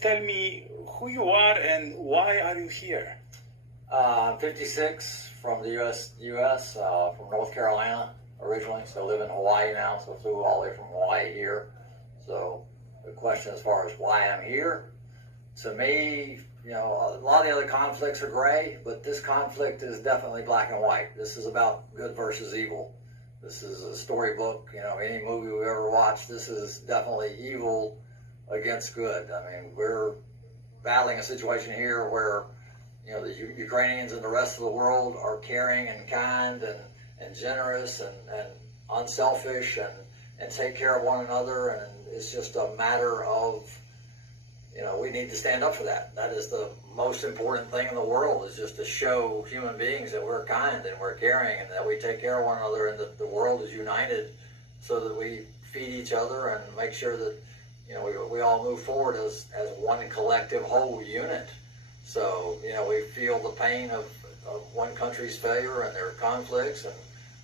Tell me who you are and why are you here? I'm 56 from the U.S. From North Carolina originally, so live in Hawaii now. So flew all the way from Hawaii here. So the question as far as why I'm here, to me, a lot of the other conflicts are gray, but this conflict is definitely black and white. This is about good versus evil. This is a storybook. Any movie we've ever watched, this is definitely evil against good. I mean, we're battling a situation here where the Ukrainians and the rest of the world are caring and kind and generous and unselfish and take care of one another, and it's just a matter of we need to stand up for that. That is the most important thing in the world, is just to show human beings that we're kind and we're caring and that we take care of one another and that the world is united so that we feed each other and make sure that we all move forward as one collective whole unit. So, we feel the pain of one country's failure and their conflicts, and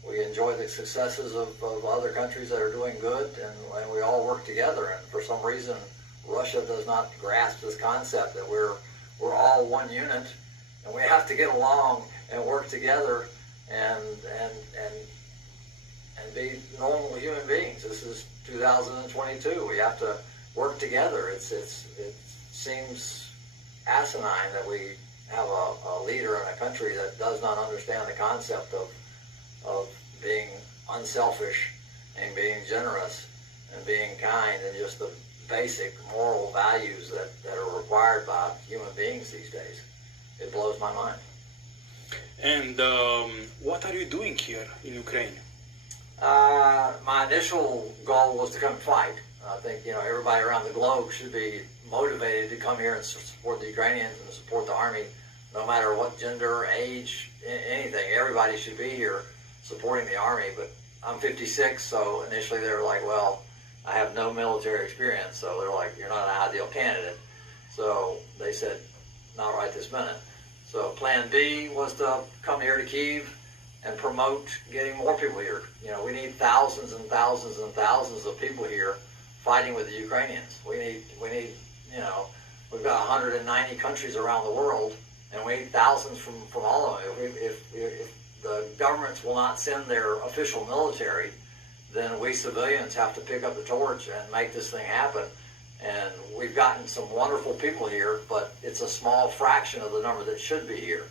we enjoy the successes of other countries that are doing good, and we all work together. And for some reason, Russia does not grasp this concept that we're all one unit, and we have to get along and work together and be normal human beings. This is 2022. We have to work together. It seems asinine that we have a leader in a country that does not understand the concept of being unselfish and being generous and being kind and just the basic moral values that are required by human beings these days. It blows my mind. And what are you doing here in Ukraine? My initial goal was to come fight. I think everybody around the globe should be motivated to come here and support the Ukrainians and support the army, no matter what gender, age, anything. Everybody should be here supporting the army. But I'm 56, so initially they were like, well, I have no military experience, so they're like, you're not an ideal candidate. So they said, not right this minute. So plan B was to come here to Kyiv and promote getting more people here. We need thousands and thousands and thousands of people here fighting with the Ukrainians. We need, we've got 190 countries around the world, and we need thousands from all of them. If the governments will not send their official military, then we civilians have to pick up the torch and make this thing happen. And we've gotten some wonderful people here, but it's a small fraction of the number that should be here.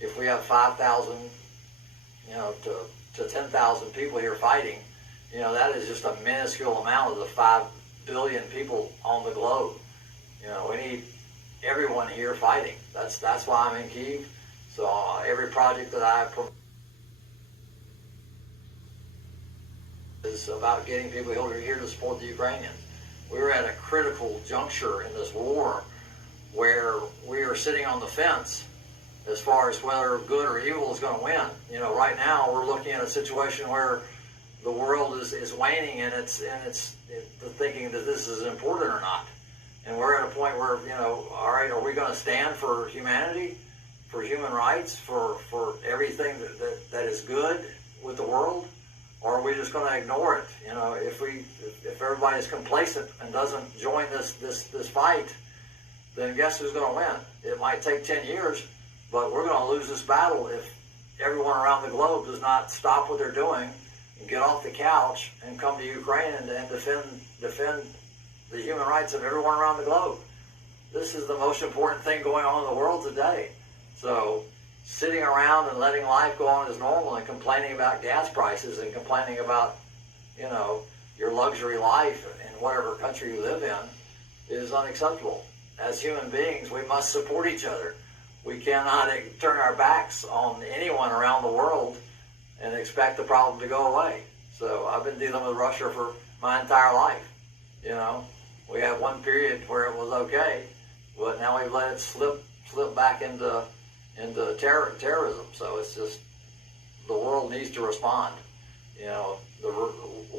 If we have 5,000, to 10,000 people here fighting, that is just a minuscule amount of the 5 billion people on the globe. We need everyone here fighting. That's why I'm in Kyiv. So every project that I promote is about getting people here to support the Ukrainians. We're at a critical juncture in this war where we are sitting on the fence as far as whether good or evil is going to win. Right now we're looking at a situation where the world is waning and it's thinking that this is important or not. And we're at a point where, all right, are we going to stand for humanity, for human rights, for everything that is good with the world? Or are we just going to ignore it? If everybody's complacent and doesn't join this fight, then guess who's going to win? It might take 10 years, but we're going to lose this battle if everyone around the globe does not stop what they're doing and get off the couch and come to Ukraine and defend the human rights of everyone around the globe. This is the most important thing going on in the world today. So sitting around and letting life go on as normal and complaining about gas prices and complaining about, your luxury life in whatever country you live in is unacceptable. As human beings, we must support each other. We cannot turn our backs on anyone around the world and expect the problem to go away. So I've been dealing with Russia for my entire life. We had one period where it was okay, but now we've let it slip back into terrorism. So it's just the world needs to respond.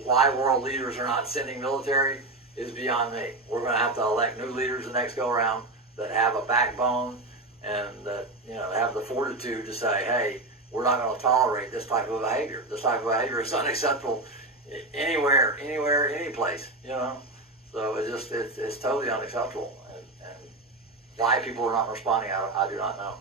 Why world leaders are not sending military is beyond me. We're going to have to elect new leaders the next go around that have a backbone and that have the fortitude to say, hey, we're not going to tolerate this type of behavior. This type of behavior is unacceptable anywhere, any place. So it's totally unacceptable. And Why people are not responding, I do not know.